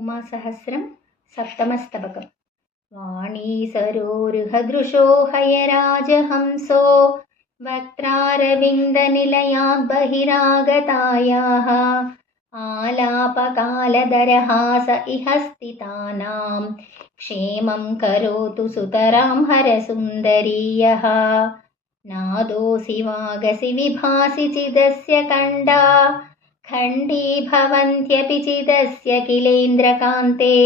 उमासहस्रं सप्तमस्तबकम्। वाणीसरोरुहदृशो हयराजहंसो वक्त्रारविन्दनिलयात् बहिरागतायाः आलापकालदरहास इह स्थितानां क्षेमं करोतु सुतरां हरसुन्दरीयः। नादोऽसि वागसि विभासि चिदस्य खण्डा खण्डीभवन्त्यपि चिदस्य किलेन्द्रकान्ते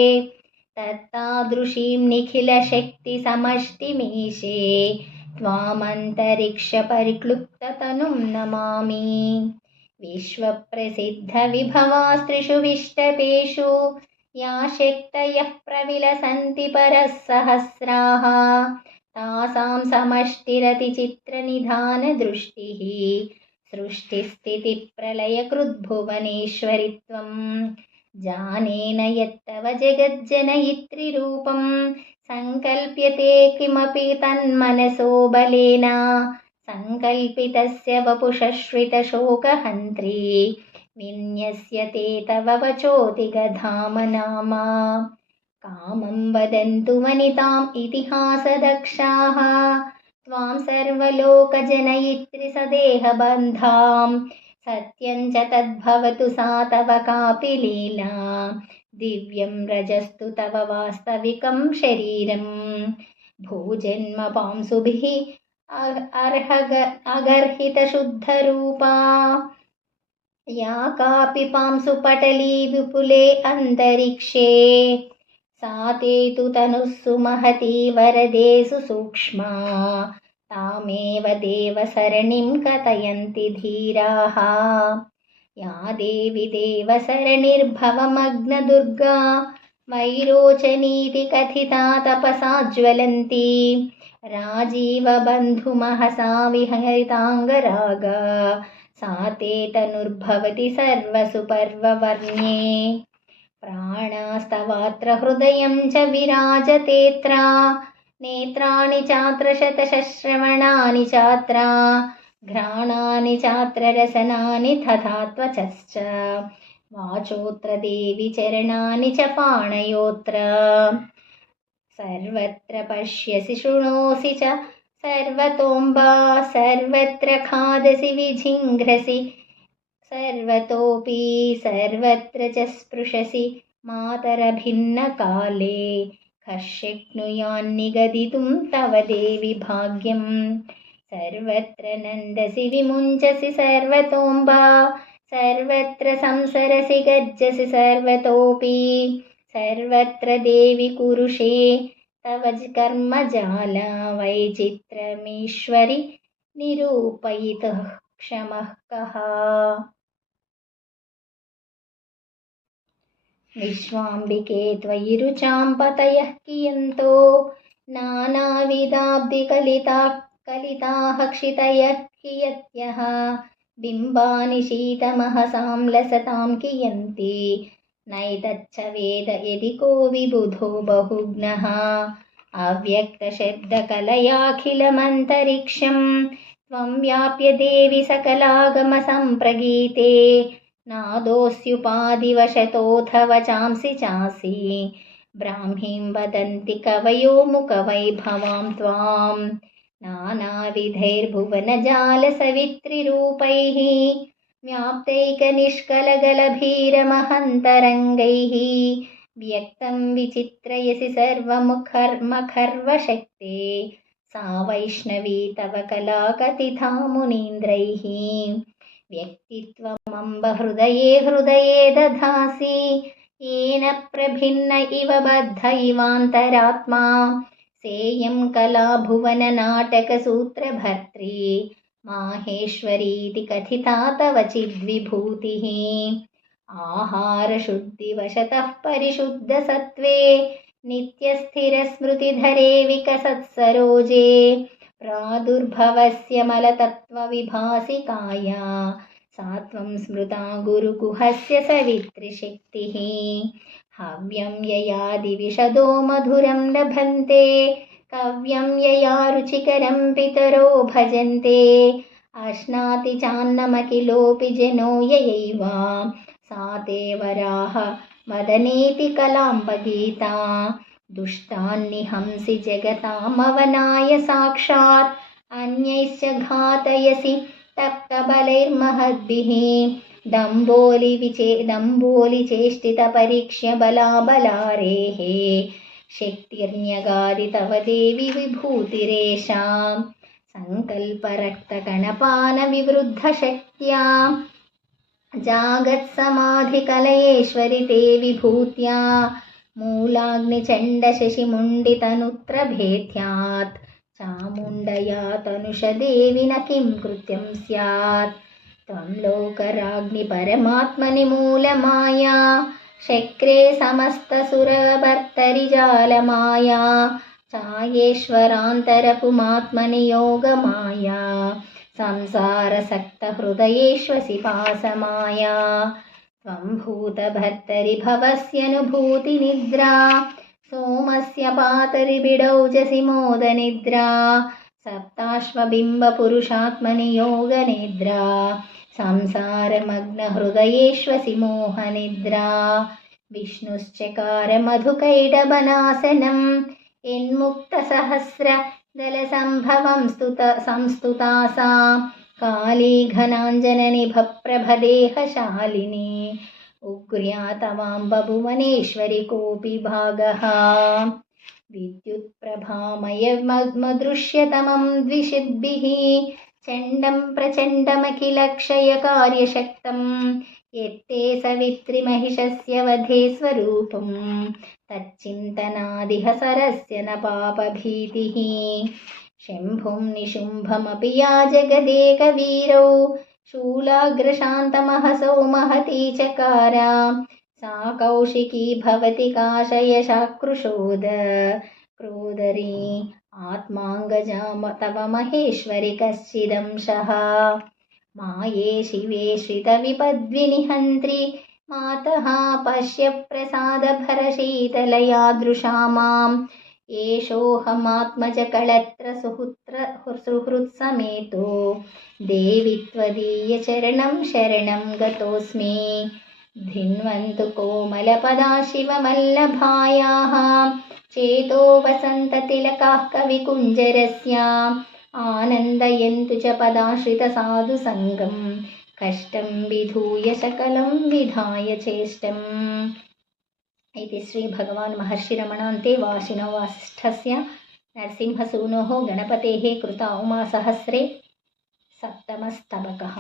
तत्तादृशीं निखिलशक्तिसमष्टिमीशे त्वामन्तरिक्षपरिक्लुप्ततनुं नमामि। विश्वप्रसिद्धविभवास्त्रिषु विष्टपेषु या शक्तयः प्रविलसन्ति परः सहस्राः तासां समष्टिरतिचित्रनिधानदृष्टिः सृष्टिस्थितिप्रलयकृद्भुवनेश्वरित्वं जानेन यत्तव जगज्जनयित्रीरूपं सङ्कल्प्यते किमपि तन्मनसो बलेन सङ्कल्पितस्य वपुषश्रितशोकहन्त्री विन्यस्यते तव वचोतिगधाम नाम। कामं वदन्तु वनिताम् इतिहासदक्षाः त्वां सर्वलोकजनयित्री सदेहबन्धां सत्यं च तद्भवतु सा तव कापि लीला दिव्यं रजस्तु तव वास्तविकं शरीरं भूजन्मपांसुभिः अगर्हितशुद्धरूपा या कापि पांसुपटली विपुले अन्तरिक्षे सा ते तु तनुः सुमहती वरदेषु सूक्ष्मा तामेव देवसरणिं कथयन्ति धीराः। या देवी देवसरणिर्भवमग्नदुर्गा वैरोचनीति कथिता तपसा ज्वलन्ती राजीवबन्धुमहसा विहरिताङ्गरागा सा ते तनुर्भवति सर्वसुपर्ववर्ण्ये। प्राणास्तवात्र हृदयं च विराजतेऽत्र नेत्राणि चात्र शतश्रवणानि चात्र घ्राणानि चात्र रसनानि तथा त्वचश्च वाचोऽत्र देवि चरणानि च पाणयोऽत्र सर्वत्र पश्यसि शृणोसि च सर्वतोऽम्बा सर्वत्र खादसि विजिघ्रसि सर्वतोऽपि सर्वत्र च स्पृशसि मातरभिन्नकाले कः शक्नुयान्निगदितुं तव देवि भाग्यं सर्वत्र नन्दसि विमुञ्चसि सर्वतोऽम्बा सर्वत्र संसरसि गज्जसि सर्वतोऽपि सर्वत्र देवि कुरुषे तव कर्मजाला वैचित्रमीश्वरि निरूपयितुः क्षमः कः। विश्वाम्बिके त्वयि रुचां पतयः कियन्तो नानाविधाब्धिकलिताः क्षितयः कियत्यः बिम्बानि शीतमहसां लसतां कियन्ति नैतच्च वेद यदि को विबुधो बहुघ्नः अव्यक्तशब्दकलयाखिलमन्तरिक्षं त्वं व्याप्य देवि सकलागमसम्प्रगीते नादोऽस्युपाधिवशतोऽथ वचांसि चासि ब्राह्मीं वदन्ति कवयो मुखवैभवां त्वां नानाविधैर्भुवनजालसवित्रिरूपैः व्याप्तैकनिष्कलगलभीरमहन्तरङ्गैः व्यक्तं विचित्रयसि सर्वमुखर्मखर्वशक्ते सा वैष्णवी तव कलाकथिता मुनीन्द्रैः व्यक्तित्वमम्ब हृदये हृदये दधासि येन प्रभिन्न इव बद्ध इवान्तरात्मा सेयं कला भुवननाटकसूत्रभर्त्री माहेश्वरीति कथिता तव चिद्विभूतिः आहारशुद्धिवशतः परिशुद्धसत्त्वे नित्यस्थिरस्मृतिधरे विकसत्सरोजे प्रादुर्भवस्य मलतत्त्वविभासिकाया सा त्वं स्मृता गुरुकुहस्य सवित्रिशक्तिः हव्यं यया दिविशदो मधुरं लभन्ते कव्यं यया रुचिकरं पितरो भजन्ते अश्नाति चान्नमखिलोऽपि जनो ययैव सा ते वराह वदनेति कलाम्बगीता दुष्टान्निहंसि जगतामवनाय साक्षात् अन्यैश्च घातयसि तप्तबलैर्महद्भिः दम्भोलिचेष्टितपरीक्ष्य बलाबलारेः शक्तिर्न्यगादि तव देवि विभूतिरेषां सङ्कल्परक्तकणपानविवृद्धशक्त्या जागत्समाधिकलयेश्वरि ते विभूत्या मूलाग्निचण्डशशिमुण्डितनुत्र भेद्यात् चामुण्डया तनुषदेवि न किं कृत्यं स्यात् त्वं लोकराज्ञि परमात्मनि मूलमाया शक्रे समस्तसुरभर्तरि जालमाया चायेश्वरान्तरपुमात्मनि योगमाया संसारसक्तहृदयेष्वसि पासमाया त्वं भूतभर्तरि भवस्यनुभूतिनिद्रा सोमस्य पातरिबिडौजसि मोदनिद्रा सप्ताश्वबिम्बपुरुषात्मनि योगनिद्रा संसारमग्नहृदयेष्वसि मोहनिद्रा विष्णुश्चकारमधुकैटबनासनं यन्मुक्तसहस्रदलसम्भवं संस्तुता सा काली घनाञ्जननिभप्रभदेहशालिनी उग्र्या तवां बभुवनेश्वरि कोऽपि भागः विद्युत्प्रभामयमदृश्यतमं द्विषद्भिः चण्डं प्रचण्डमखिलक्षयकार्यशक्तं यत्ते सवित्रिमहिषस्य वधे स्वरूपं तच्चिन्तनादिह सरस्य न पापभीतिः शम्भुं निशुम्भमपि या जगदेकवीरौ शूलाग्रशान्तमहसौ महती चकारा सा कौशिकी भवति काशयशाकृशोद क्रोदरी आत्माङ्गजा तव महेश्वरि कश्चिदंशः माये शिवे श्रितविपद्विनिहन्त्रि मातः पश्य प्रसादभरशीतलयादृशा माम् एषोऽहमात्मजकळत्र सुहृत्समेतो देवि त्वदीयचरणं शरणं गतोऽस्मि धिन्वन्तु कोमलपदा शिववल्लभायाः चेतो वसन्ततिलकाः कविकुञ्जरस्य आनन्दयन्तु च पदाश्रितसाधुसङ्गं कष्टं विधूय सकलं विधाय चेष्टम् इति श्रीभगवान् महर्षिरमणान्तेवासिनो वासिष्ठस्य नरसिंहसूनोः गणपतेः कृता उमासहस्रे सप्तमस्तबकः।